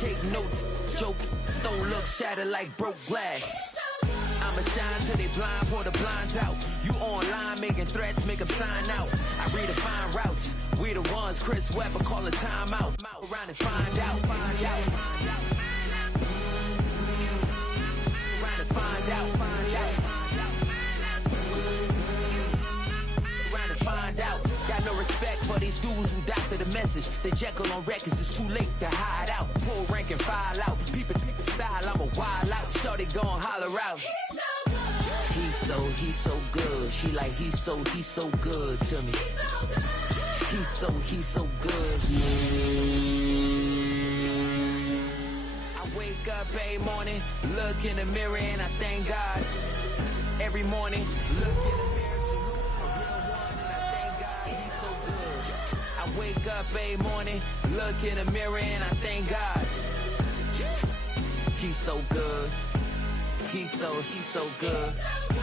take notes. Joke, don't look shattered like broke glass. I'ma shine till they blind, pour the blinds out. You online making threats, make them sign out. I redefine routes. We the ones Chris Webber call a timeout. Around and find out. Find out. Around and find out. Find out. Around and find out. Got no respect for these dudes who doctor the message. The Jekyll on records, it's too late to hide out. Pull rank and file out. People pick the style, I'm a wild out. Shorty gon' holler out. He's so good. She like he's so good to me. He's so good. I wake up every morning, look in the mirror and I thank God. Every morning, look in the mirror, salute a real one and I thank God. He's so good. I wake up every morning, look in the mirror and I thank God. He's so good. He's so good.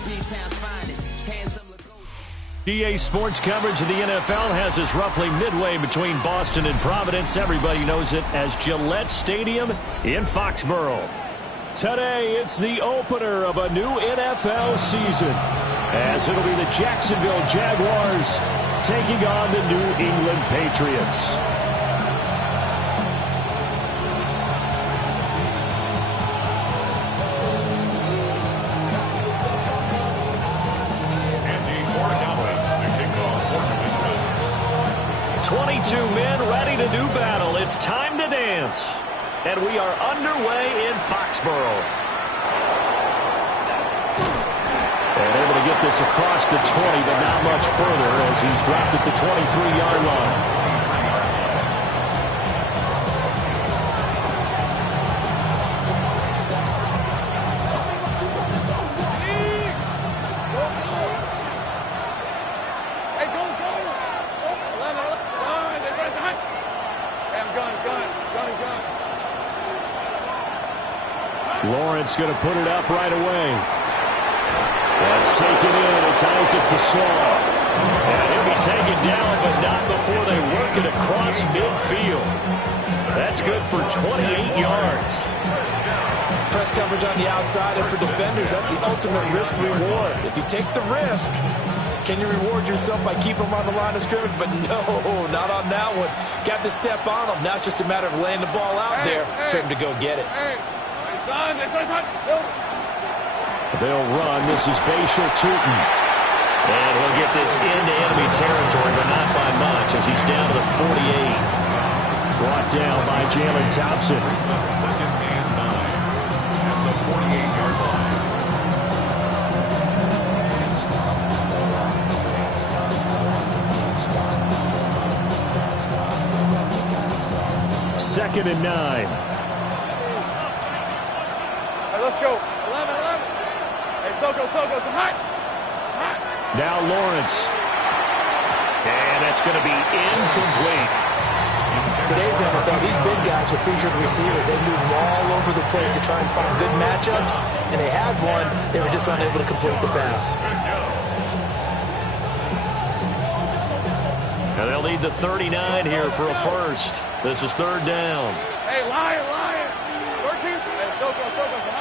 B-Town's finest, handsome. EA Sports coverage of the NFL has us roughly midway between Boston and Providence. Everybody knows it as Gillette Stadium in Foxborough. Today, it's the opener of a new NFL season, as it'll be the Jacksonville Jaguars taking on the New England Patriots. Men ready to do battle. It's time to dance. And we are underway in Foxborough. And able to get this across the 20, but not much further as he's dropped at the 23-yard line. Lawrence going to put it up right away. That's taken in. It's Isaac to Slaw. And he'll be taken down, but not before they work it across midfield. That's good for 28 yards. Press coverage on the outside, and for defenders, that's the ultimate risk-reward. If you take the risk, can you reward yourself by keeping them on the line of scrimmage? But no, not on that one. Got to step on them. Now it's just a matter of laying the ball out there for him to go get it. They'll run. This is Bashal Tootin. And he'll get this into enemy territory, but not by much as he's down to the 48. Brought down by Jalen Thompson. Second and 9 at the 48-yard line. Second and 9. Let's go. 11. Hey, Soko, some hot. Now Lawrence. And that's going to be incomplete. Today's NFL, these big guys are featured receivers. They move all over the place to try and find good matchups, and they had one. They were just unable to complete the pass. And they'll need the 39 here for a first. This is third down. Hey, Lion. 13. Hey, Soko, some hot.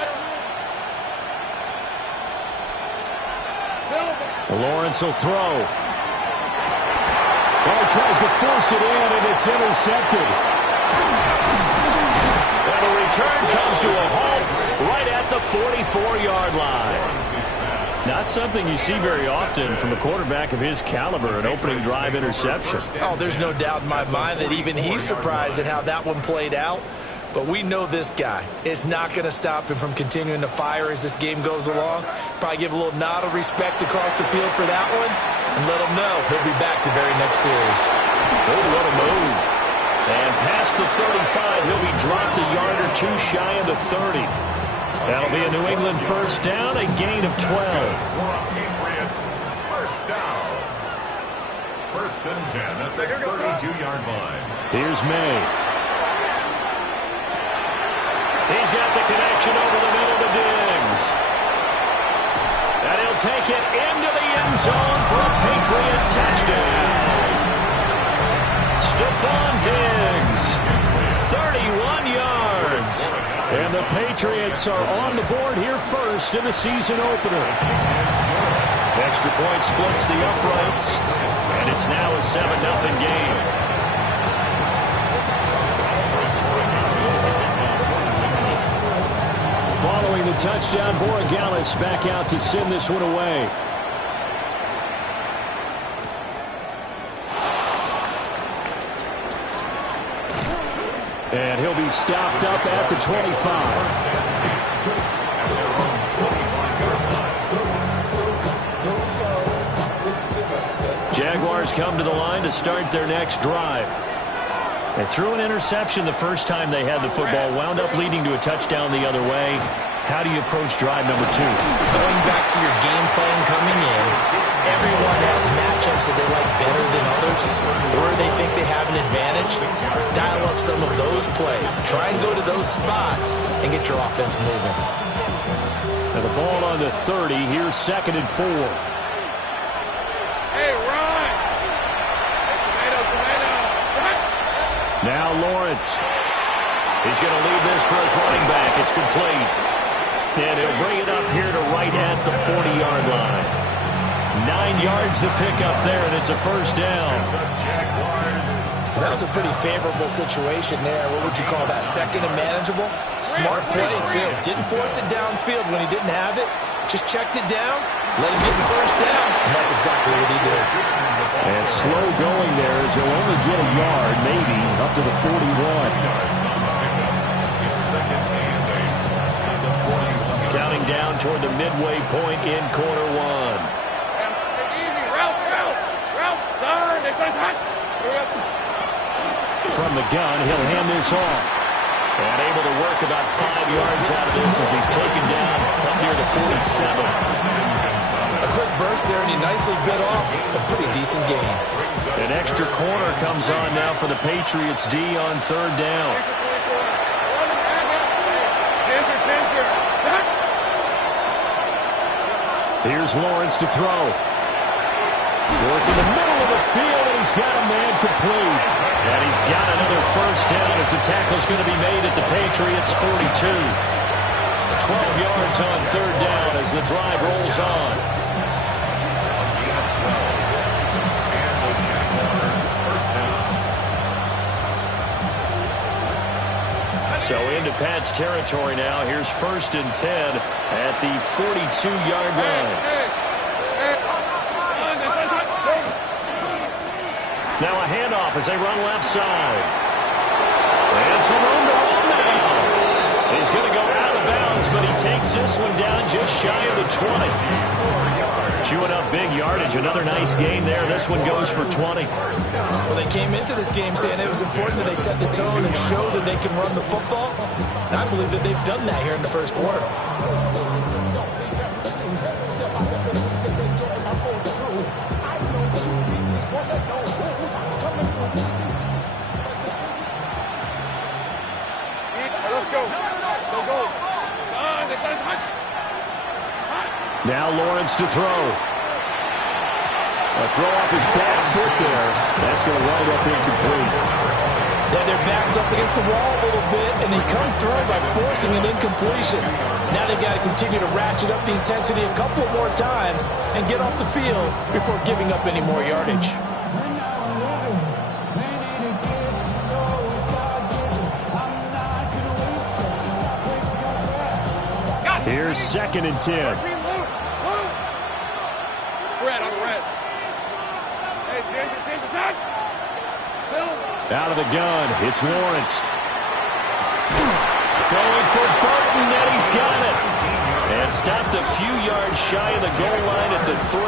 Lawrence will throw. Oh, he tries to force it in, and it's intercepted. And the return comes to a halt right at the 44-yard line. Not something you see very often from a quarterback of his caliber, an opening drive interception. Oh, there's no doubt in my mind that even he's surprised at how that one played out. But we know this guy is not going to stop him from continuing to fire as this game goes along. Probably give a little nod of respect across the field for that one and let him know he'll be back the very next series. Oh, what a move. And past the 35, he'll be dropped a yard or two shy of the 30. That'll be a New England first down, a gain of 12. Patriots, first down. First and 10 at the 32-yard line. Here's May. He's got the connection over the middle to Diggs. And he'll take it into the end zone for a Patriot touchdown. Stephon Diggs, 31 yards. And the Patriots are on the board here first in the season opener. Extra point splits the uprights, and it's now a 7-0 game. Following the touchdown, Borregales back out to send this one away. And he'll be stopped up at the 25. Jaguars come to the line to start their next drive. They threw an interception the first time they had the football, wound up leading to a touchdown the other way. How do you approach drive number 2? Going back to your game plan coming in, everyone has matchups that they like better than others, or they think they have an advantage. Dial up some of those plays. Try and go to those spots and get your offense moving. And the ball on the 30. Here's 2nd and 4. Hey, run! Hey, tomato. Run! Now Lawrence. He's going to leave this for his running back. It's complete. And he'll bring it up here to right at the 40-yard line. 9 yards to pick up there, and it's a first down. That was a pretty favorable situation there. What would you call that? Second and manageable? Smart play, too. Didn't force it downfield when he didn't have it. Just checked it down, let him get the first down, and that's exactly what he did. And slow going there as he'll only get a yard, maybe, up to the 41. Counting down toward the midway point in quarter 1. Easy, route. Turn. From the gun, he'll hand this off. And able to work about 5 yards out of this as he's taken down up near the 47. A quick burst there, and he nicely bit off a pretty decent gain. An extra corner comes on now for the Patriots D on 3rd down. Here's Lawrence to throw. Working the middle of the field, and he's got a man complete. And he's got another first down as the tackle's going to be made at the Patriots' 42. 12 yards on 3rd down as the drive rolls on. So into Pat's territory now. Here's 1st and 10 at the 42-yard line. Now a handoff as they run left side. And some room to run now. He's going to go out of bounds, but he takes this one down just shy of the 20. Chewing up big yardage. Another nice gain there. This one goes for 20. Well, they came into this game saying it was important that they set the tone and show that they can run the football. And I believe that they've done that here in the first quarter. Let's go. Go. Now Lawrence to throw. A throw off his back foot there. That's going to wind up incomplete. Yeah, their back's up against the wall a little bit, and they come through by forcing an incompletion. Now they've got to continue to ratchet up the intensity a couple more times and get off the field before giving up any more yardage. Here's 2nd and 10. Red on the red. Hey, change attack. Out of the gun, it's Lawrence. Going for Burton, and he's got it. And stopped a few yards shy of the goal line at the 3.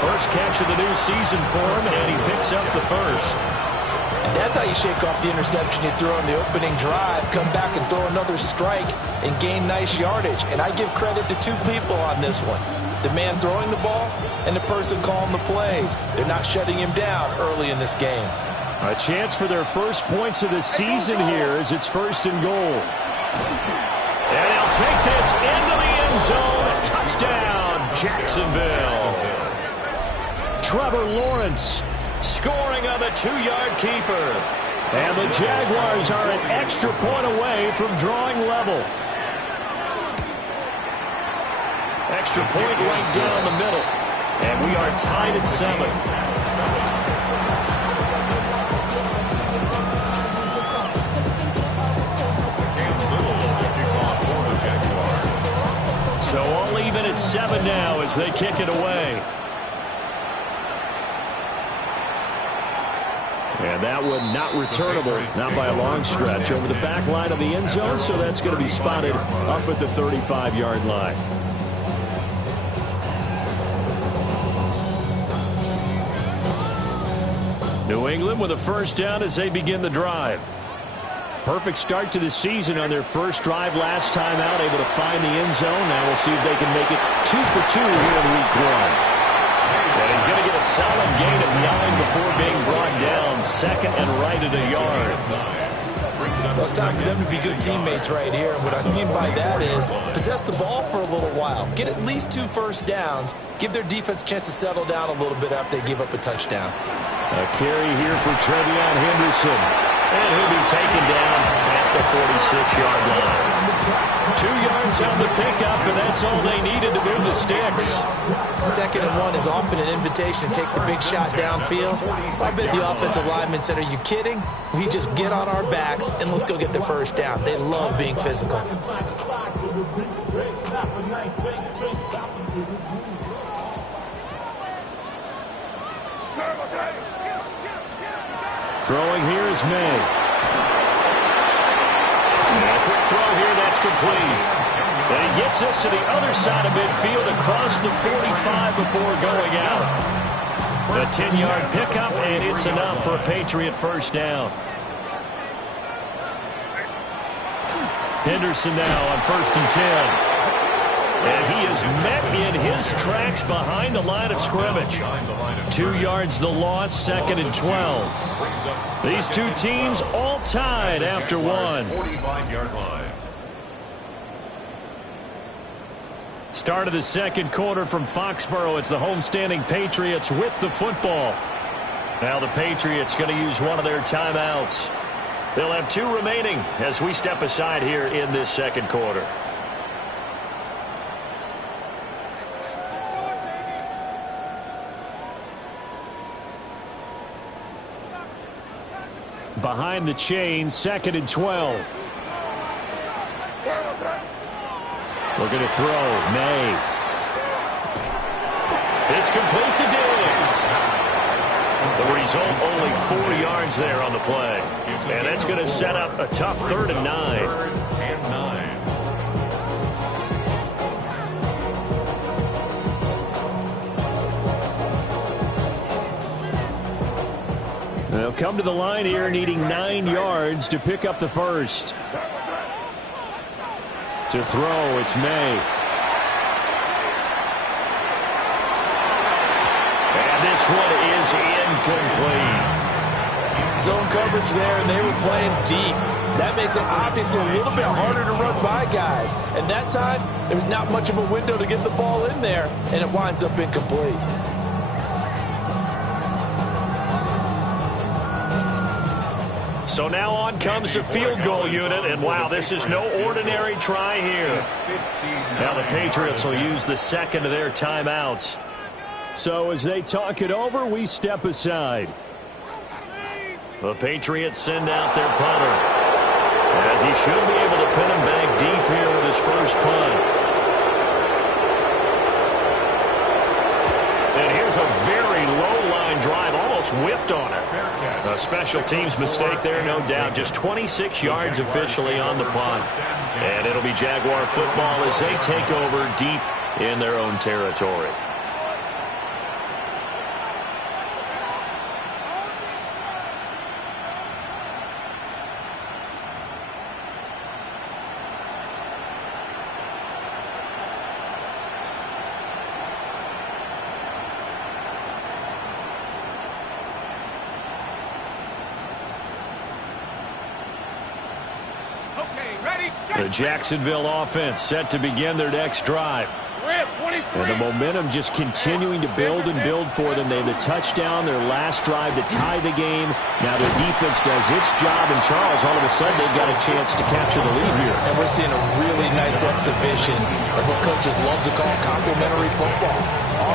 First catch of the new season for him, and he picks up the first. And that's how you shake off the interception you throw on the opening drive, come back and throw another strike and gain nice yardage. And I give credit to 2 people on this one. The man throwing the ball and the person calling the plays. They're not shutting him down early in this game. A chance for their first points of the season here as it's 1st and goal. And he'll take this into the end zone. Touchdown, Jacksonville. Trevor Lawrence scoring on the 2-yard keeper. And the Jaguars are an extra point away from drawing level. Extra point right down the middle. And we are tied at 7. So all even at 7 now as they kick it away. And that one not returnable, not by a long stretch, over the back line of the end zone, so that's going to be spotted up at the 35-yard line. New England with a first down as they begin the drive. Perfect start to the season on their first drive last time out, able to find the end zone. Now we'll see if they can make it 2 for 2 here in week 1. And he's going to get a solid gain of 9 before being brought down. Second and right at a yard. Well, it's time for them to be good teammates right here. And what I mean by that is possess the ball for a little while. Get at least 2 first downs. Give their defense a chance to settle down a little bit after they give up a touchdown. A carry here for Trevion Henderson. And he'll be taken down at the 46-yard line. 2 yards on the pickup, and that's all they needed to move the sticks. 2nd and 1 is often an invitation to take the big shot downfield. I bet the offensive lineman said, "Are you kidding? We just get on our backs and let's go get the first down." They love being physical. Throwing here is May. And a quick throw here, that's complete. And he gets us to the other side of midfield across the 45 before going out. A 10-yard pickup, and it's enough for a Patriot first down. Henderson now on 1st and 10. And he is met in his tracks behind the line of scrimmage. 2 yards the loss, 2nd and 12. These two teams all tied after 1. 45-yard line. Start of the second quarter from Foxborough. It's the homestanding Patriots with the football. Now the Patriots going to use one of their timeouts. They'll have 2 remaining as we step aside here in this second quarter. Behind the chain, 2nd and 12. We're going to throw. May. It's complete to Diggs. The result, only 4 yards there on the play. And that's going to set up a tough 3rd and 9. 3rd and 9. They'll come to the line here needing 9 yards to pick up the first. To throw, it's May. And this one is incomplete. Zone coverage there, and they were playing deep. That makes it obviously a little bit harder to run by guys. And that time, there was not much of a window to get the ball in there, and it winds up incomplete. So now on comes the field goal unit, and wow, this is no ordinary try here. Now the Patriots will use the 2nd of their timeouts. So as they talk it over, we step aside. The Patriots send out their punter, as he should be able to pin him back deep here with his first punt. And here's a very low-line drive, almost whiffed on it. A special teams mistake there, no doubt. Just 26 yards officially on the punt. And it'll be Jaguar football as they take over deep in their own territory. The Jacksonville offense set to begin their next drive. Rip. And the momentum just continuing to build and build for them. They have the touchdown, their last drive to tie the game. Now their defense does its job, and Charles, all of a sudden, they've got a chance to capture the lead here. And we're seeing a really nice exhibition of what coaches love to call complementary football.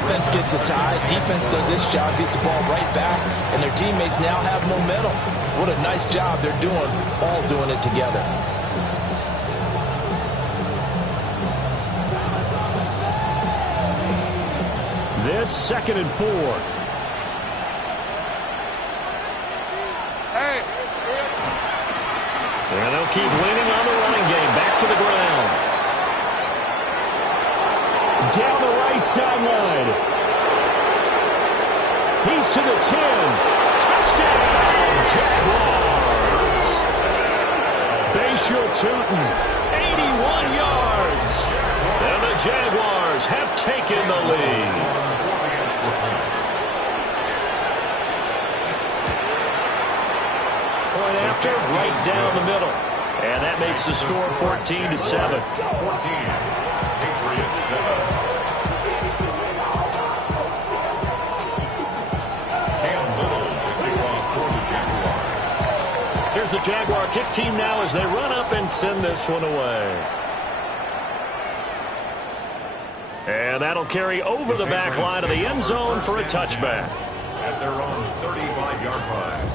Offense gets a tie, defense does its job, gets the ball right back, and their teammates now have momentum. What a nice job they're doing, all doing it together. This 2nd and 4. And they'll keep leaning on the running game. Back to the ground. Down the right sideline. He's to the 10. Touchdown, Jaguars. Bayshore Tootin, 81 yards. And the Jaguars have taken the lead. Point after, right down the middle. And that makes the score 14-7. 14. Patriots 7. Cam Little will kick off for the Jaguars. Here's the Jaguar kick team now as they run up and send this one away. And that'll carry over the back line of the end zone for a touchback. At their own 35-yard line.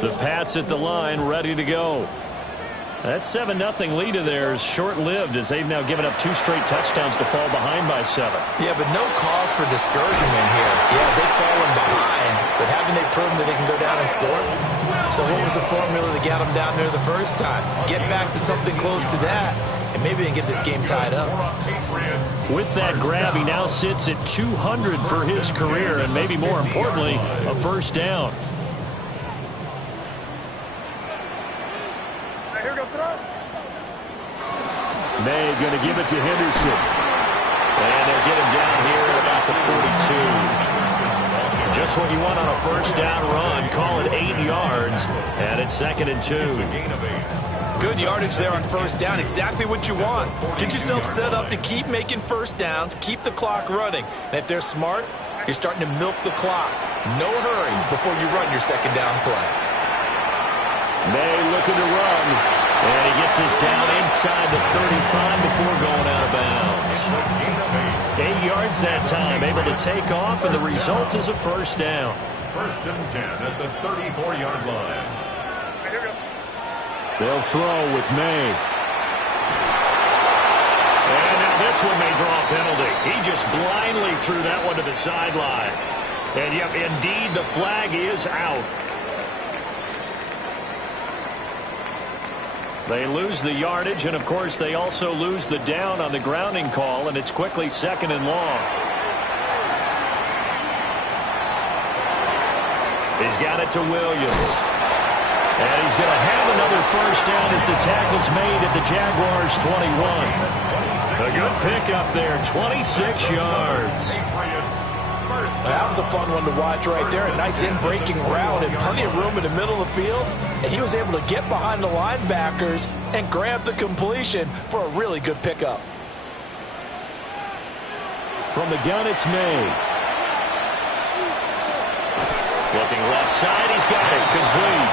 The Pats at the line, ready to go. That 7-0 lead of theirs short-lived as they've now given up 2 straight touchdowns to fall behind by 7. Yeah, but no cause for discouragement here. Yeah, they've fallen behind, but haven't they proven that they can go down and score? So what was the formula that got them down there the first time? Get back to something close to that, and maybe they can get this game tied up. With that grab, he now sits at 200 for his career, and maybe more importantly, a first down. May going to give it to Henderson. And they'll get him down here at about the 42. Just what you want on a first down run. Call it 8 yards. And it's 2nd and 2. Good yardage there on first down. Exactly what you want. Get yourself set up to keep making first downs. Keep the clock running. And if they're smart, you're starting to milk the clock. No hurry before you run your second down play. May looking to run. And he gets this down inside the 35 before going out of bounds. 8 yards that time, able to take off, and the result is a first down. 1st and 10 at the 34-yard line. They'll throw with May. And now this one may draw a penalty. He just blindly threw that one to the sideline. And yep, indeed, the flag is out. They lose the yardage, and of course they also lose the down on the grounding call, and it's quickly 2nd and long. He's got it to Williams. And he's going to have another first down as the tackle's made at the Jaguars' 21. A good pickup there, 26 yards. That was a fun one to watch right there. A nice in-breaking route and plenty of room in the middle of the field. And he was able to get behind the linebackers and grab the completion for a really good pickup. From the gun, it's May. Looking left side, he's got it complete.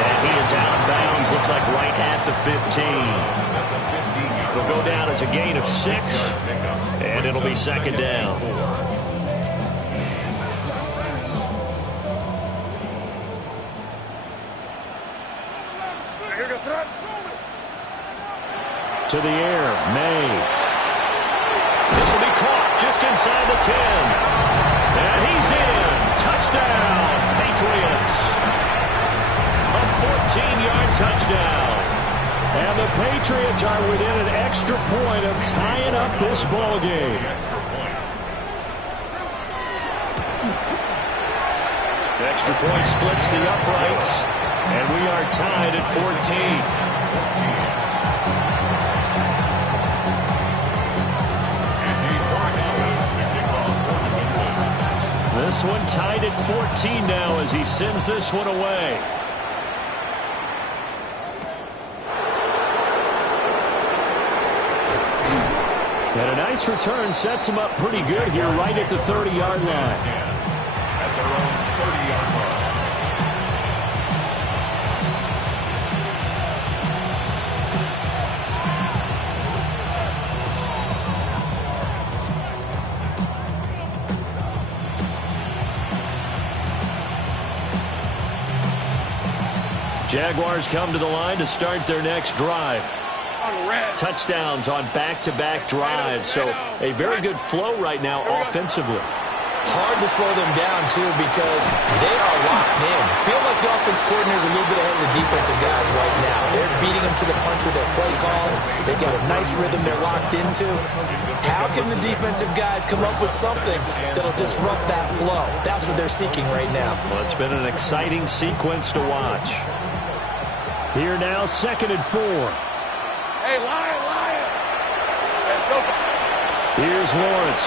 And he is out of bounds, looks like right at the 15. He'll go down as a gain of 6, and it'll be 2nd down. To the air, May. This will be caught just inside the 10. And he's in. Touchdown, Patriots. A 14-yard touchdown. And the Patriots are within an extra point of tying up this ball game. The extra point splits the uprights. And we are tied at 14. this one. Tied at 14 now as he sends this one away. And a nice return sets him up pretty good here right at the 30-yard line. At their own 30-yard line. Jaguars come to the line to start their next drive. Touchdowns on back-to-back drives, so a very good flow right now offensively. Hard to slow them down, too, because they are locked in. Feel like the offense coordinator is a little bit ahead of the defensive guys right now. They're beating them to the punch with their play calls. They've got a nice rhythm they're locked into. How can the defensive guys come up with something that'll disrupt that flow? That's what they're seeking right now. Well, it's been an exciting sequence to watch. Here now, 2nd and 4. Hey, Lion! Here's Lawrence.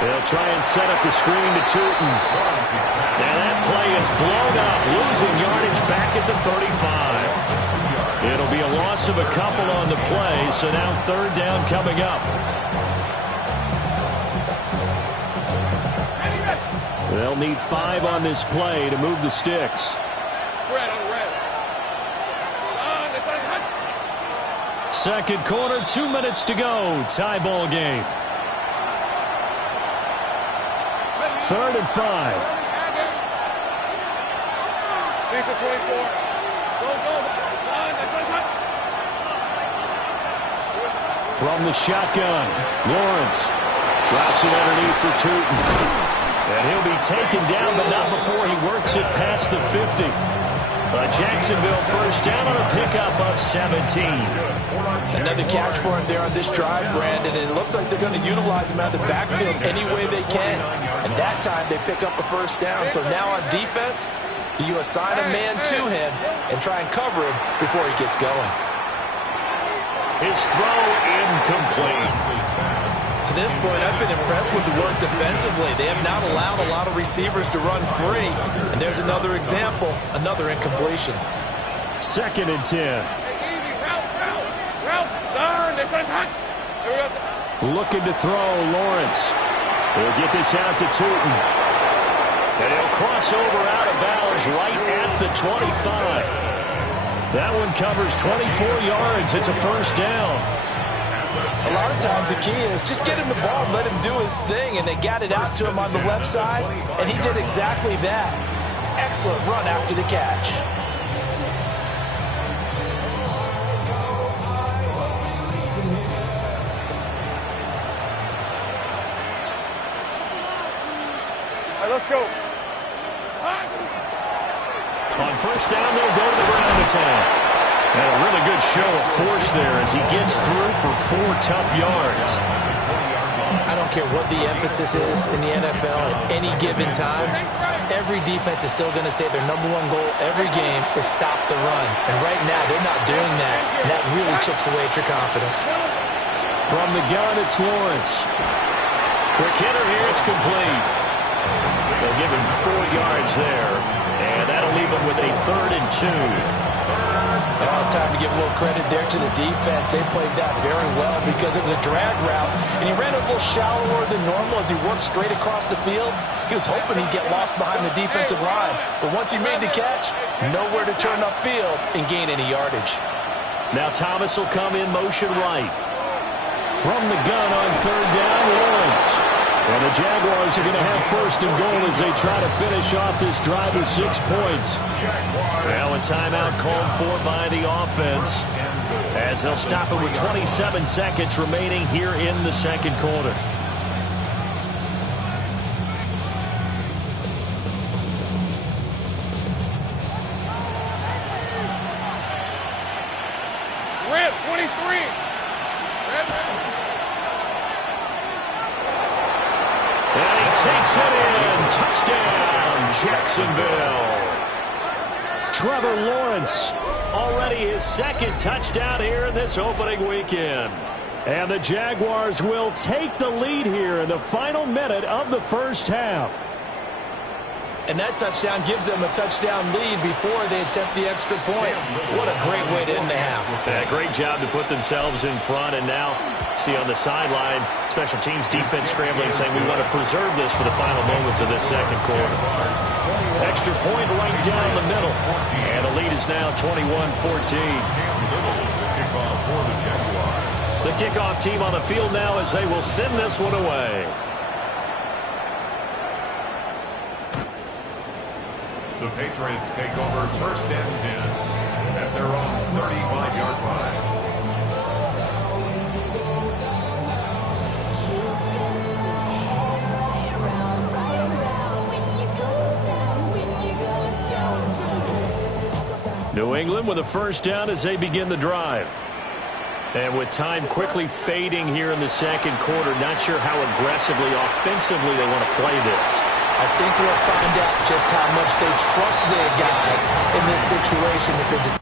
They'll try and set up the screen to Tootin. Now that play is blown up, losing yardage back at the 35. It'll be a loss of a couple on the play, so now 3rd down coming up. They'll need 5 on this play to move the sticks. Second quarter, 2 minutes to go. Tie ball game. 3rd and 5. From the shotgun, Lawrence drops it underneath for Tootin. And he'll be taken down, but not before he works it past the 50. Jacksonville first down on a pickup of 17. Another catch for him there on this drive, Brandon, and it looks like they're going to utilize him out of the backfield any way they can. And that time they pick up a first down. So now on defense, do you assign a man to him and try and cover him before he gets going? His throw incomplete. To this point, I've been impressed with the work defensively. They have not allowed a lot of receivers to run free. And there's another example, another incompletion. 2nd and 10. Looking to throw, Lawrence. He'll get this out to Tootin. And he'll cross over out of bounds right at the 25. That one covers 24 yards. It's a first down. A lot of times the key is just get him the ball and let him do his thing, and they got it out to him on the left side, and he did exactly that. Excellent run after the catch. All right, let's go. On first down, they'll go to the ground attack. And a really good show of force there as he gets through for 4 tough yards. I don't care what the emphasis is in the NFL at any given time. Every defense is still going to say their #1 goal every game is stop the run. And right now, they're not doing that. And that really chips away at your confidence. From the gun, it's Lawrence. Quick hitter here, it's complete. They'll give him 4 yards there. And that'll leave him with a 3rd and 2. Now it's time to give a little credit there to the defense. They played that very well because it was a drag route, and he ran a little shallower than normal as he worked straight across the field. He was hoping he'd get lost behind the defensive line, but once he made the catch, nowhere to turn upfield and gain any yardage. Now Thomas will come in motion right. From the gun on 3rd down, Lawrence. And the Jaguars are going to have 1st and goal as they try to finish off this drive with 6 points. Well, a timeout called for by the offense as they'll stop it with 27 seconds remaining here in the 2nd quarter. Red 23. Red. And he takes it in. Touchdown, Jacksonville. Trevor Lawrence, already his 2nd touchdown here in this opening weekend. And the Jaguars will take the lead here in the final minute of the first half. And that touchdown gives them a touchdown lead before they attempt the extra point. What a great way to end the half. Yeah, great job to put themselves in front. And now, see on the sideline, special teams defense scrambling, saying we want to preserve this for the final moments of this second quarter. Extra point right down the middle. And the lead is now 21-14. The kickoff team on the field now as they will send this one away. The Patriots take over first and 10 at their own 35-yard line. New England with a first down as they begin the drive. And with time quickly fading here in the second quarter, not sure how aggressively, offensively they want to play this. I think we'll find out just how much they trust their guys in this situation if they just...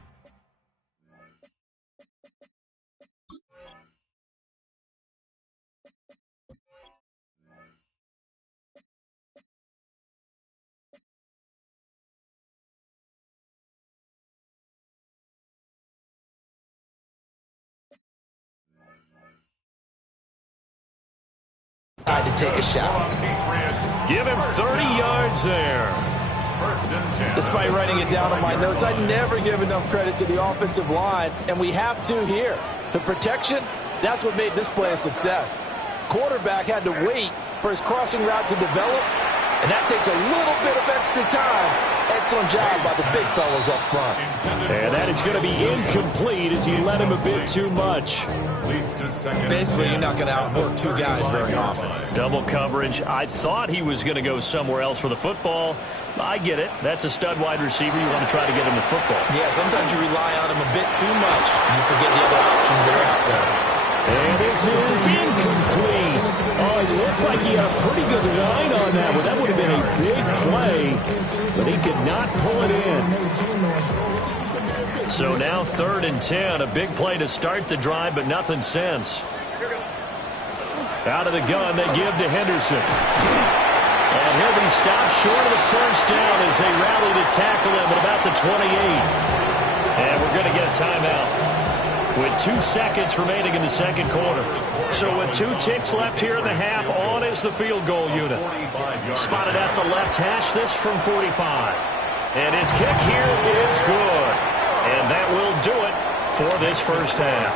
to take a shot. Give him 30 yards there. Despite writing it down on my notes, I never give enough credit to the offensive line, and we have to here. The protection, that's what made this play a success. Quarterback had to wait for his crossing route to develop, and that takes a little bit of extra time. Excellent job by the big fellas up front. And that is going to be incomplete as he led him a bit too much. Basically, you're not going to outwork two guys very often. Double coverage. I thought he was going to go somewhere else for the football. I get it. That's a stud wide receiver. You want to try to get him the football. Yeah, sometimes you rely on him a bit too much. You forget the other options that are out there. And this is incomplete. Oh, it looked like he had a pretty good line on that one. That would have been a big play, but he could not pull it in. So now 3rd and 10, a big play to start the drive, but nothing since. Out of the gun, they give to Henderson. And he'll be stopped short of the first down as they rally to tackle him at about the 28. And we're going to get a timeout with 2 seconds remaining in the second quarter. So with 2 ticks left here in the half, on is the field goal unit. Spotted at the left hash, this from 45. And his kick here is good. And that will do it for this first half.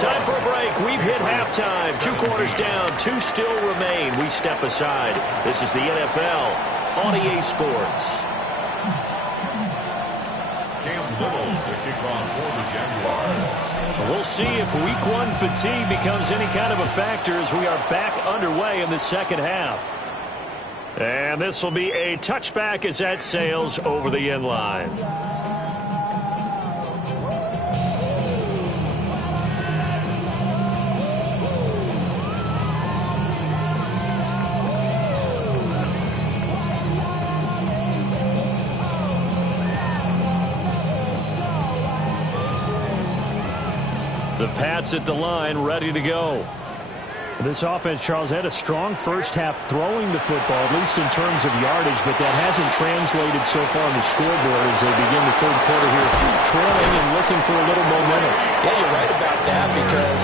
Time for a break. We've hit halftime. 2 quarters down, 2 still remain. We step aside. This is the NFL on EA Sports. We'll see if week 1 fatigue becomes any kind of a factor as we are back underway in the second half. And this will be a touchback as that sails over the end line. The Pats at the line, ready to go. This offense, Charles, had a strong first half throwing the football, at least in terms of yardage, but that hasn't translated so far on the scoreboard as they begin the third quarter here, trailing and looking for a little momentum. Yeah, you're right about that because,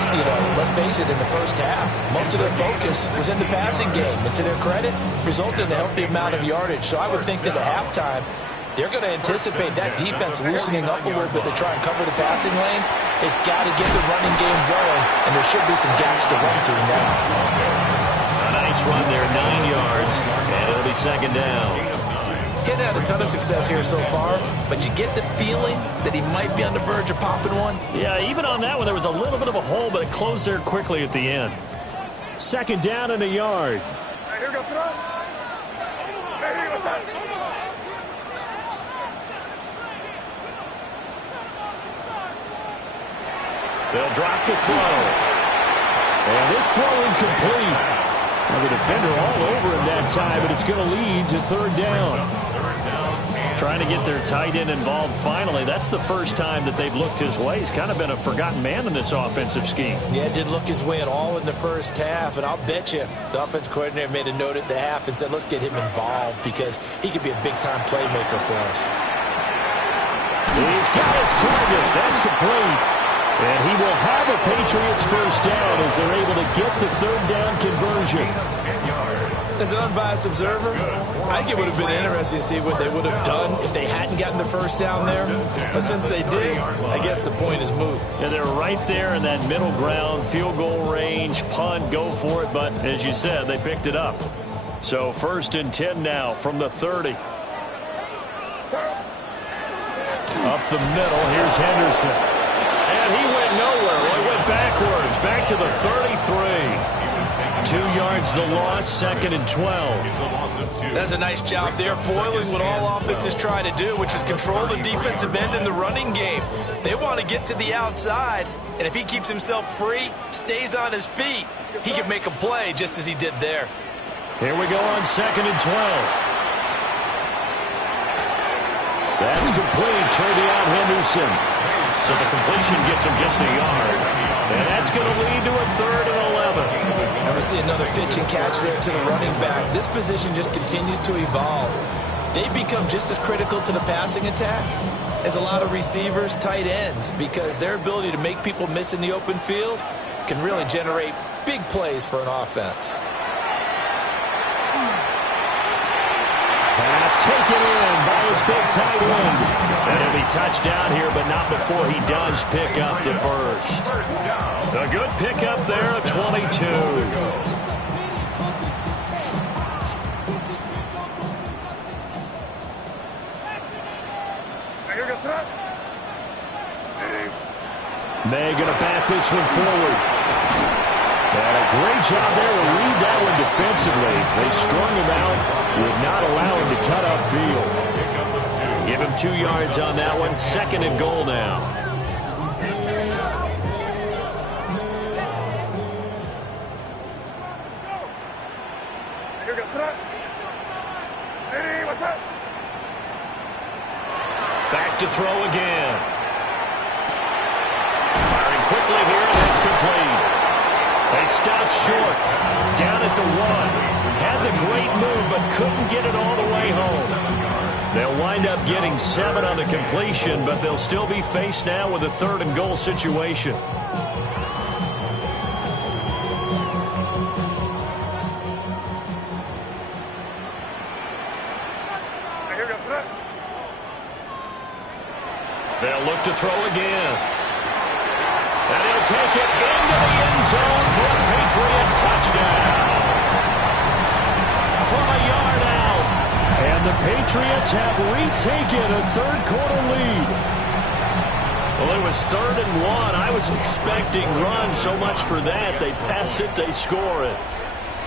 let's face it, in the first half, most of their focus was in the passing game. And to their credit, resulted in a healthy amount of yardage. So I would think that at halftime, they're going to anticipate that defense loosening up a little bit to try and cover the passing lanes. They've got to get the running game going, and there should be some gaps to run through now. A nice run there, 9 yards, and it'll be second down. He hadn't had a ton of success here so far, but you get the feeling that he might be on the verge of popping one. Yeah, even on that one, there was a little bit of a hole, but it closed there quickly at the end. Second down and a yard. Here we go, throw. Hey, here we go, They'll drop the throw. And this throw incomplete. Well, the defender all over him that time, but it's going to lead to third down. Trying to get their tight end involved finally. That's the first time that they've looked his way. He's kind of been a forgotten man in this offensive scheme. Yeah, didn't look his way at all in the first half. And I'll bet you the offense coordinator made a note at the half and said, let's get him involved because he could be a big-time playmaker for us. He's got his target. That's complete. And he will have a Patriots first down as they're able to get the third down conversion. As an unbiased observer, I think it would have been interesting to see what they would have done if they hadn't gotten the first down there. But since they did, I guess the point is moot. And they're right there in that middle ground, field goal range, punt, go for it. But as you said, they picked it up. So 1st and 10 now from the 30. Up the middle, here's Henderson. And he went nowhere. Well, he went backwards, back to the 33. 2 yards the loss, 2nd and 12. That's a nice job there, foiling what all offenses try to do, which is control the defensive end in the running game. They want to get to the outside, and if he keeps himself free, stays on his feet, he can make a play just as he did there. Here we go on 2nd and 12. That's complete. Travion Henderson. So the completion gets him just a yard. And that's going to lead to a 3rd and 11. And we see another pitch and catch there to the running back. This position just continues to evolve. They become just as critical to the passing attack as a lot of receivers, tight ends, because their ability to make people miss in the open field can really generate big plays for an offense. Pass taken in by his big tight end. And he'll be touchdown here, but not before he does pick up the first. A good pickup there of 22. May going to bat this one forward. And a great job there to read that one defensively. They strung him out, would not allow him to cut upfield. Give him 2 yards on that one. 2nd and goal now. Back to throw again. Firing quickly here, and that's complete. They stopped short, down at the 1. Had the great move, but couldn't get it all the way home. They'll wind up getting 7 on the completion, but they'll still be faced now with a 3rd and goal situation. They'll look to throw again. And he'll take it into the end zone for a Patriot touchdown. From a yard out. And the Patriots have retaken a 3rd quarter lead. Well, it was 3rd and 1. I was expecting run, so much for that. They pass it, they score it.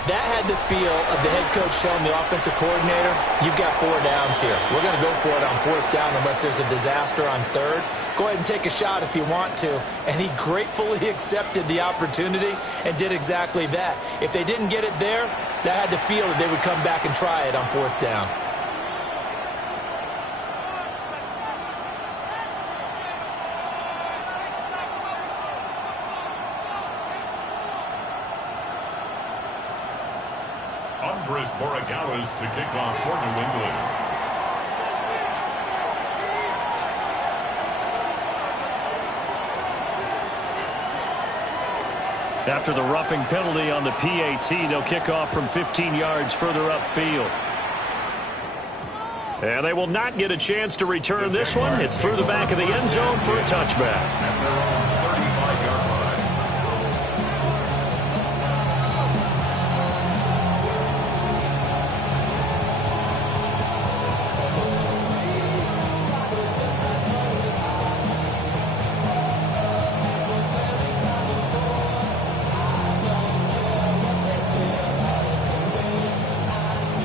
That had the feel of the head coach telling the offensive coordinator, you've got 4 downs here. We're going to go for it on 4th down unless there's a disaster on 3rd. Go ahead and take a shot if you want to. And he gratefully accepted the opportunity and did exactly that. If they didn't get it there, that had the feel that they would come back and try it on 4th down. Andres Borregales to kick off for New England. After the roughing penalty on the PAT, they'll kick off from 15 yards further upfield. And they will not get a chance to return this one. It's through the back of the end zone for a touchback.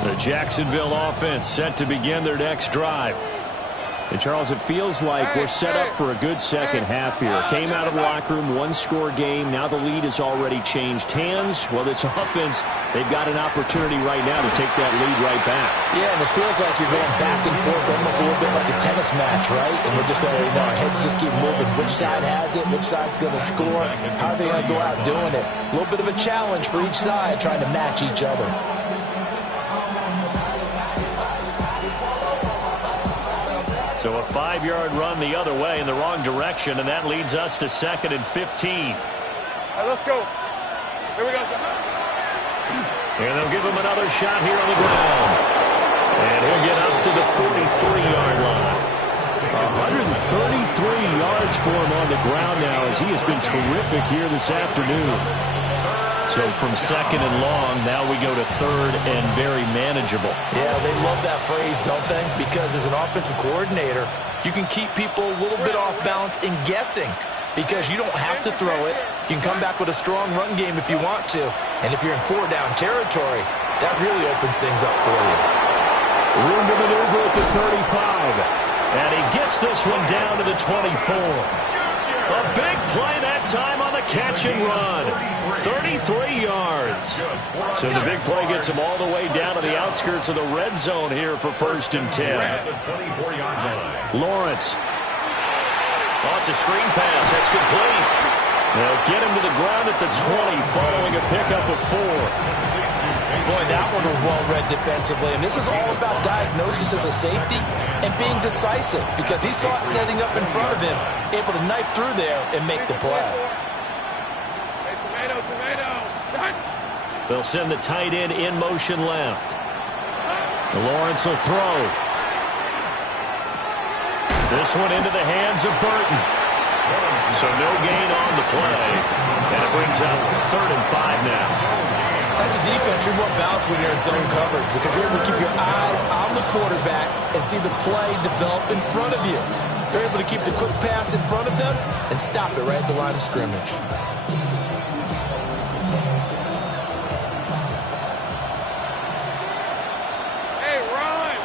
The Jacksonville offense set to begin their next drive. And, Charles, it feels like we're set up for a good second half here. Came out of the locker room, one-score game. Now the lead has already changed hands. Well, this offense, they've got an opportunity right now to take that lead right back. Yeah, and it feels like you're going back and forth almost a little bit like a tennis match, right? And we're just already know our heads just keep moving. Which side has it? Which side's going to score? How are they going to go out doing it? A little bit of a challenge for each side trying to match each other. So a 5-yard run the other way in the wrong direction, and that leads us to 2nd and 15. All right, let's go. Here we go. And they'll give him another shot here on the ground. And he'll get up to the 43-yard line. 133 yards for him on the ground now as he has been terrific here this afternoon. So from 2nd and long, now we go to 3rd and very manageable. Yeah, they love that phrase, don't they? Because as an offensive coordinator, you can keep people a little bit off balance and guessing because you don't have to throw it. You can come back with a strong run game if you want to. And if you're in 4-down territory, that really opens things up for you. Room to maneuver at the 35. And he gets this one down to the 24. A big play that time on the catch and run. 33 yards. So the big play gets him all the way down to the outskirts of the red zone here for 1st and 10. Lawrence. Oh, it's a screen pass. That's complete. They'll get him to the ground at the 20 following a pickup of 4. Boy, that one was well-read defensively. And this is all about diagnosis as a safety and being decisive because he saw it setting up in front of him, able to knife through there and make the play. Hey, tomato. They'll send the tight end in motion left. Lawrence will throw. This one into the hands of Burton. So no gain on the play. And it brings up 3rd and 5 now. As a defense, you're more balanced when you're in zone coverage because you're able to keep your eyes on the quarterback and see the play develop in front of you. You're able to keep the quick pass in front of them and stop it right at the line of scrimmage. Hey, run.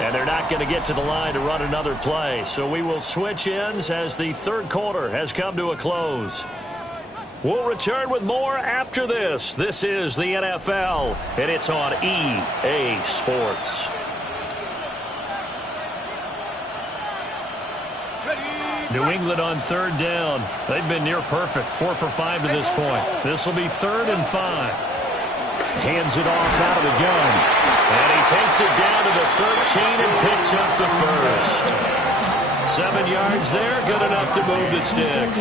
And they're not going to get to the line to run another play. So we will switch ends as the 3rd quarter has come to a close. We'll return with more after this. This is the NFL, and it's on EA Sports. New England on 3rd down. They've been near perfect, 4 for 5 to this point. This will be 3rd and 5. Hands it off out of the gun. And he takes it down to the 13 and picks up the 1st. 7 yards there, good enough to move the sticks.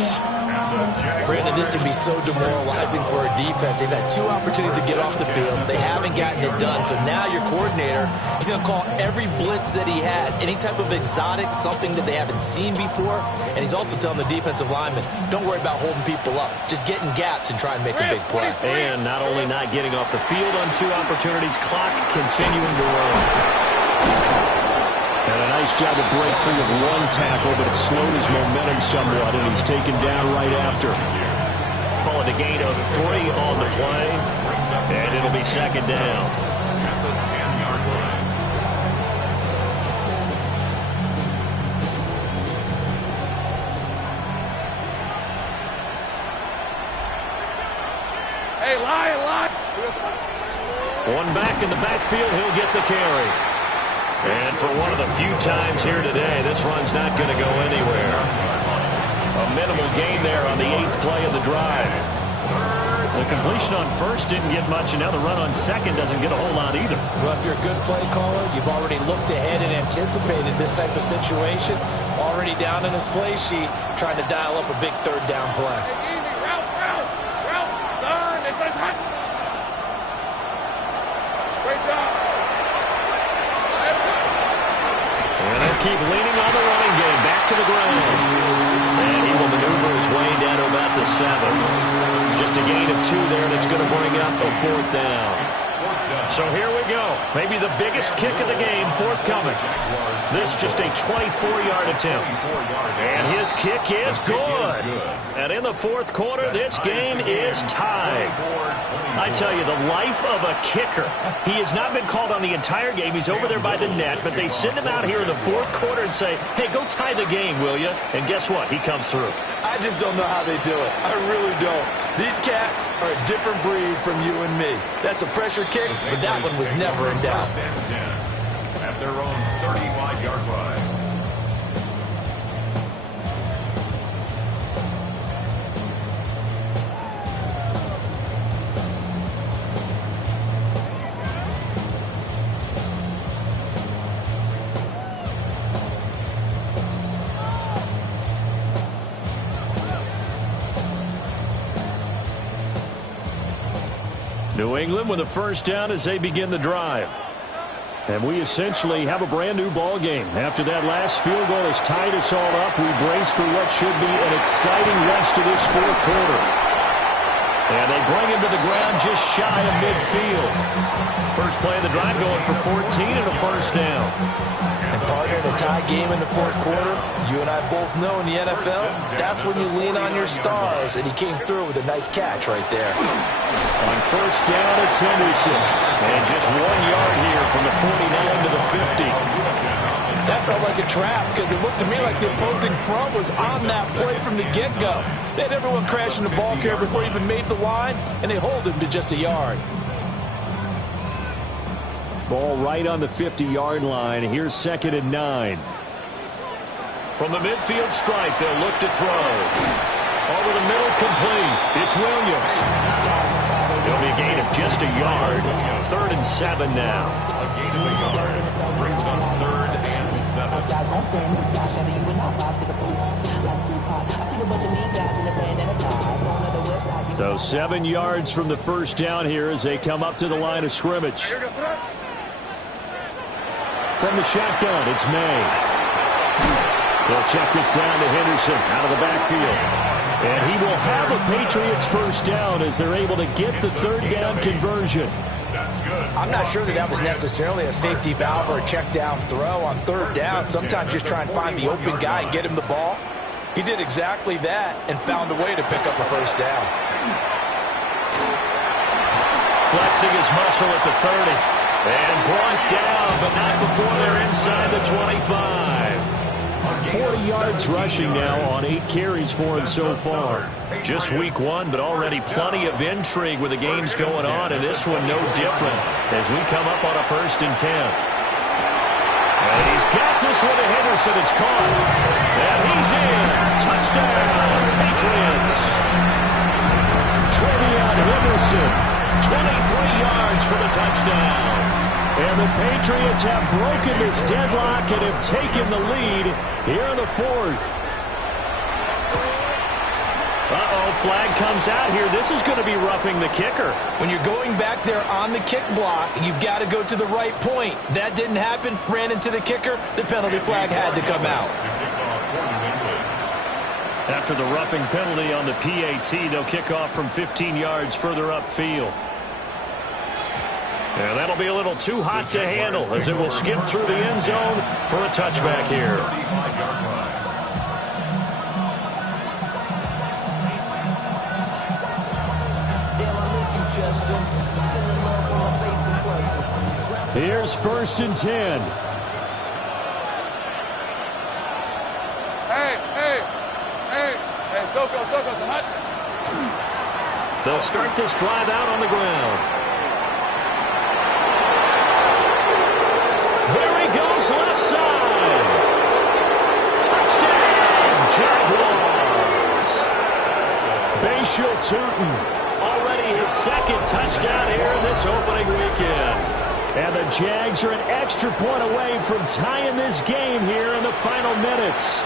Brandon, this can be so demoralizing for a defense. They've had 2 opportunities to get off the field. They haven't gotten it done. So now your coordinator is going to call every blitz that he has, any type of exotic, something that they haven't seen before. And he's also telling the defensive lineman, don't worry about holding people up. Just get in gaps and try and make a big play. And not only not getting off the field on 2 opportunities, clock continuing to run. And a nice job to break free with 1 tackle, but it slowed his momentum somewhat, and he's taken down right after. Call it a gain of 3 on the play, and it'll be 2nd down. At the 10-yard line. Hey, lie. 1 back in the backfield, he'll get the carry. And for one of the few times here today, this run's not going to go anywhere. A minimal gain there on the 8th play of the drive. The completion on 1st didn't get much, and now the run on 2nd doesn't get a whole lot either. Well, if you're a good play caller, you've already looked ahead and anticipated this type of situation. Already down in his play sheet, trying to dial up a big 3rd down play. Easy, route. Done. It says hot. Great job. And they'll keep leaning on the running game. Back to the ground. And he will maneuver his way down to about the 7. Just a gain of 2 there, and it's going to bring up a 4th down. So here we go. Maybe the biggest kick of the game forthcoming. This just a 24-yard attempt. And his kick is good. And in the fourth quarter, this game is tied. I tell you, the life of a kicker. He has not been called on the entire game. He's over there by the net, but they send him out here in the fourth quarter and say, hey, go tie the game, will you? And guess what? He comes through. I just don't know how they do it. I really don't. These cats are a different breed from you and me. That's a pressure kick, but that one was never in doubt. At their own 35-yard line. New England with a first down as they begin the drive. And we essentially have a brand new ball game. After that last field goal has tied us all up, we brace for what should be an exciting rest of this fourth quarter. And they bring him to the ground just shy of midfield. First play of the drive going for 14 and a first down. And partner, in a tie game in the fourth quarter, you and I both know in the NFL, that's when you lean on your stars, and he came through with a nice catch right there. On first down, it's Henderson. And just 1 yard here from the 49 to the 50. That felt like a trap because it looked to me like the opposing front was on that play from the get-go. They had everyone crashing the ball carrier before he even made the line, and they hold him to just a yard. Ball right on the 50-yard line. Here's 2nd and 9. From the midfield stripe, they'll look to throw. Over the middle, complete. It's Williams. It'll be a gain of just a yard. 3rd and 7 now. A gain of a yard brings on 3rd and 7. So 7 yards from the first down here as they come up to the line of scrimmage. From the shotgun, it's May. They'll check this down to Henderson out of the backfield. And he will have a Patriots first down as they're able to get the 3rd down conversion. I'm not sure that was necessarily a safety valve or a check down throw on 3rd down. Sometimes just try and find the open guy and get him the ball. He did exactly that and found a way to pick up a first down. Flexing his muscle at the 30. And brought down, but not before they're inside the 25. 40 yards rushing now on 8 carries for him so far. Just week 1, but already plenty of intrigue with the games going on, and this one no different as we come up on a 1st and 10. And he's got this one to Henderson. It's caught. And he's in. Touchdown, Patriots. Trevion Henderson, 23 yards for the touchdown. And the Patriots have broken this deadlock and have taken the lead here in the 4th. Uh-oh, flag comes out here. This is going to be roughing the kicker. When you're going back there on the kick block, you've got to go to the right point. That didn't happen. Ran into the kicker. The penalty flag had to come out. After the roughing penalty on the PAT, they'll kick off from 15 yards further upfield. And that'll be a little too hot to handle as it will skip through the end zone for a touchback here. Here's 1st and 10. Hey, Soko, some hot. They'll start this drive out on the ground. There he goes, left side. Touchdown, Jaguars. Bashil Tootin, already his 2nd touchdown here in this opening weekend. And the Jags are an extra point away from tying this game here in the final minutes.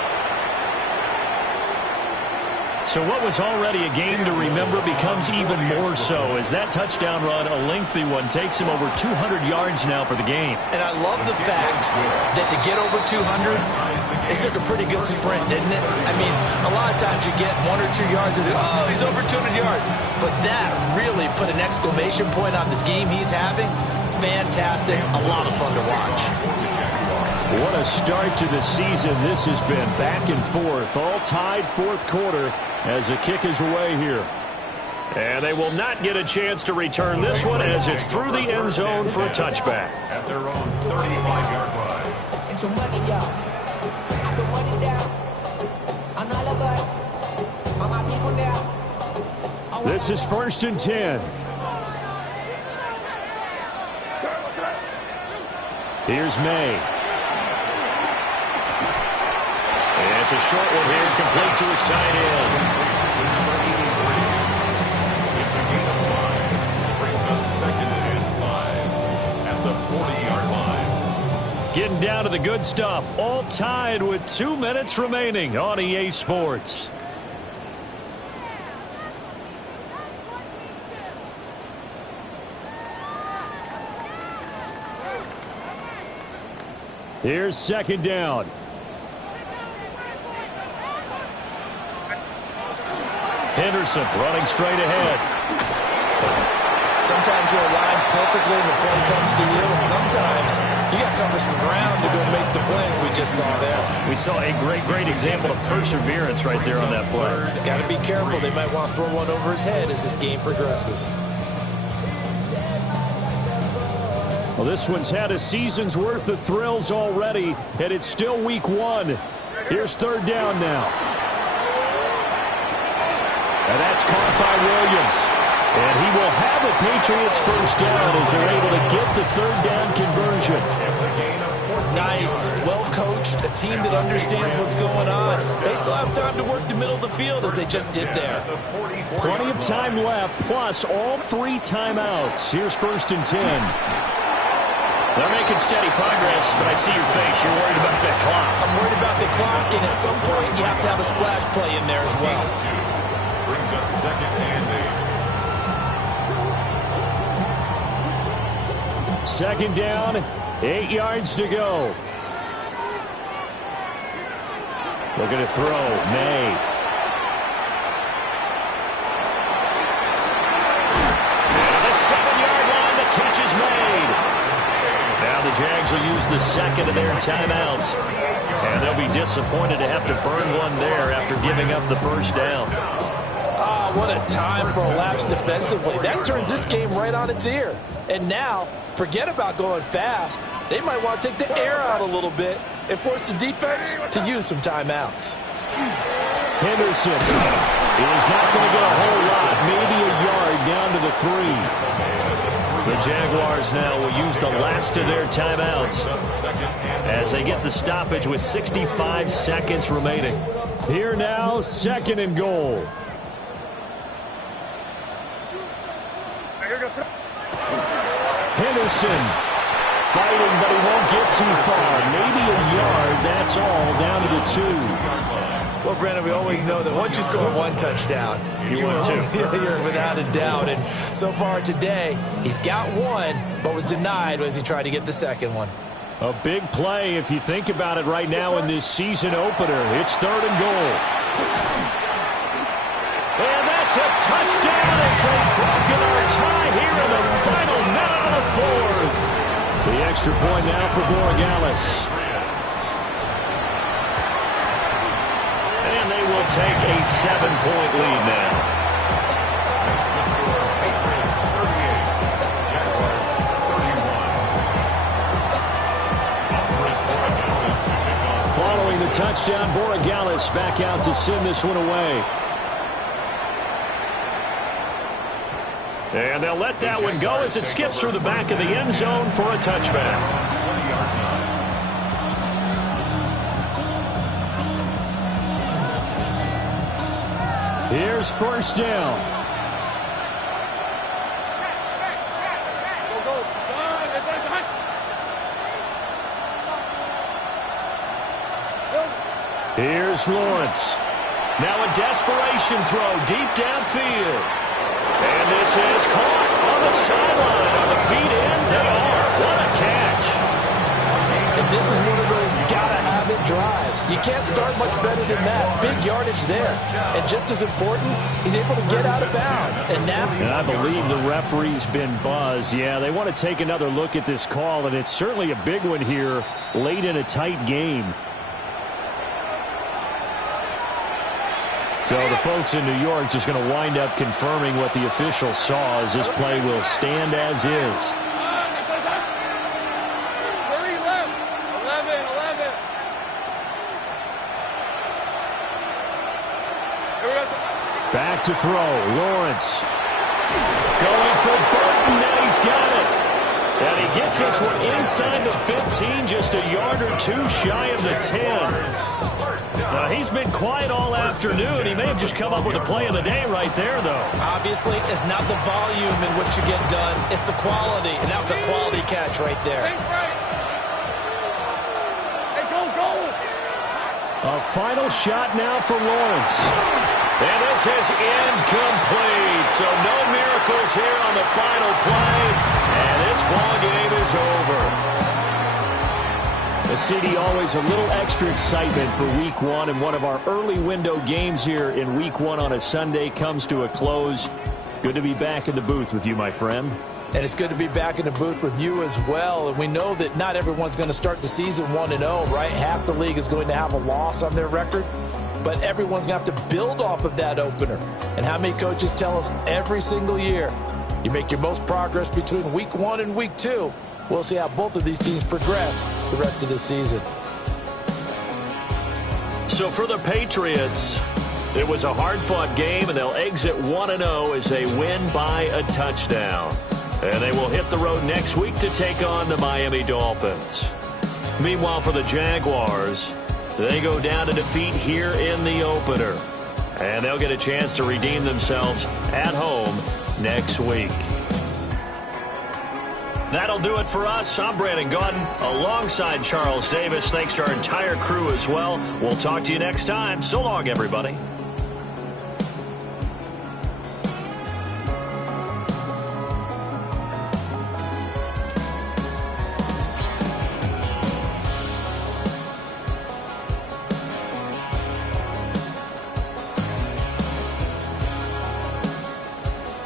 So what was already a game to remember becomes even more so as that touchdown run, a lengthy one, takes him over 200 yards now for the game. And I love the fact that to get over 200, it took a pretty good sprint, didn't it? I mean, a lot of times you get 1 or 2 yards and, oh, he's over 200 yards. But that really put an exclamation point on the game he's having. fantastic, a lot of fun to watch. What a start to the season this has been. Back and forth, all tied fourth quarter as the kick is away here. And they will not get a chance to return this one as it's through the end zone for a touchback. At their own 35-yard line. It's your money, y'all. I put money down on all of us, on my people now. This is 1st and 10. Here's May. And it's a short one here, complete to his tight end. It's a gain of 5. Brings up 2nd and 5 at the 40-yard line. Getting down to the good stuff. All tied with 2 minutes remaining on EA Sports. Here's 2nd down. Henderson running straight ahead. Sometimes you're aligned perfectly and the play comes to you, and sometimes you got to cover some ground to go make the plays we just saw there. We saw a great example of perseverance right there on that play. Got to be careful. They might want to throw one over his head as this game progresses. Well, this one's had a season's worth of thrills already, and it's still week 1. Here's 3rd down now. And that's caught by Williams. And he will have a Patriots first down as they're able to get the 3rd down conversion. Nice, well-coached, a team that understands what's going on. They still have time to work the middle of the field as they just did there. Plenty of time left, plus all 3 timeouts. Here's 1st and 10. They're making steady progress, but I see your face. You're worried about that clock. I'm worried about the clock, and at some point you have to have a splash play in there as well. Brings up 2nd and 8. 2nd down, 8 yards to go. Looking to throw, May. And the 7-yard line, the catch is made. Now the Jags will use the 2nd of their timeouts. And they'll be disappointed to have to burn one there after giving up the first down. Ah, what a time for a lapse defensively. That turns this game right on its ear. And now, forget about going fast. They might want to take the air out a little bit and force the defense to use some timeouts. Henderson is not going to get a whole lot, maybe a yard down to the 3. The Jaguars now will use the last of their timeouts as they get the stoppage with 65 seconds remaining. Here now, 2nd and goal. Henderson fighting, but he won't get too far. Maybe a yard, that's all, down to the 2. Well, Brandon, we always know that once you score 1 touchdown, You win 2. You're without a doubt. And so far today, he's got 1, but was denied as he tried to get the 2nd one. A big play if you think about it right now in this season opener. It's 3rd and goal. And that's a touchdown as they've broken our tie here in the final minute of the 4th. The extra point now for Borregales. And they will take a 7-point lead now. That's the score. Patriots 38. Jaguars 31. Following the touchdown, Borregales back out to send this one away. And they'll let that one go as it skips through the back of the end zone for a touchback. 20-yard line. Here's 1st down. Here's Lawrence. Now a desperation throw deep downfield. And this is caught on the sideline. On the feet in, they are. What a catch. And this is one of those gotta have 5-minute drives. You can't start much better than that. Big yardage there. And just as important, he's able to get out of bounds. And now... And I believe the referee's been buzzed. Yeah, they want to take another look at this call, and it's certainly a big one here late in a tight game. So the folks in New York just going to wind up confirming what the official saw, as this play will stand as is. Back to throw. Lawrence going for Burton, and he's got it. And he gets this one inside the 15, just a yard or two shy of the 10. He's been quiet all afternoon. He may have just come up with a play of the day right there, though. Obviously, it's not the volume in which you get done. It's the quality, and that was a quality catch right there. A final shot now for Lawrence. And this is incomplete. So no miracles here on the final play. And this ball game is over. The city always a little extra excitement for week one. And one of our early window games here in week one on a Sunday comes to a close. Good to be back in the booth with you, my friend. And it's good to be back in the booth with you as well. And we know that not everyone's going to start the season 1-0, right? Half the league is going to have a loss on their record. But everyone's going to have to build off of that opener. And how many coaches tell us every single year, you make your most progress between week 1 and week 2. We'll see how both of these teams progress the rest of this season. So for the Patriots, it was a hard-fought game, and they'll exit 1-0 as they win by a touchdown. And they will hit the road next week to take on the Miami Dolphins. Meanwhile, for the Jaguars, they go down to defeat here in the opener. And they'll get a chance to redeem themselves at home next week. That'll do it for us. I'm Brandon Gaudin alongside Charles Davis. Thanks to our entire crew as well. We'll talk to you next time. So long, everybody.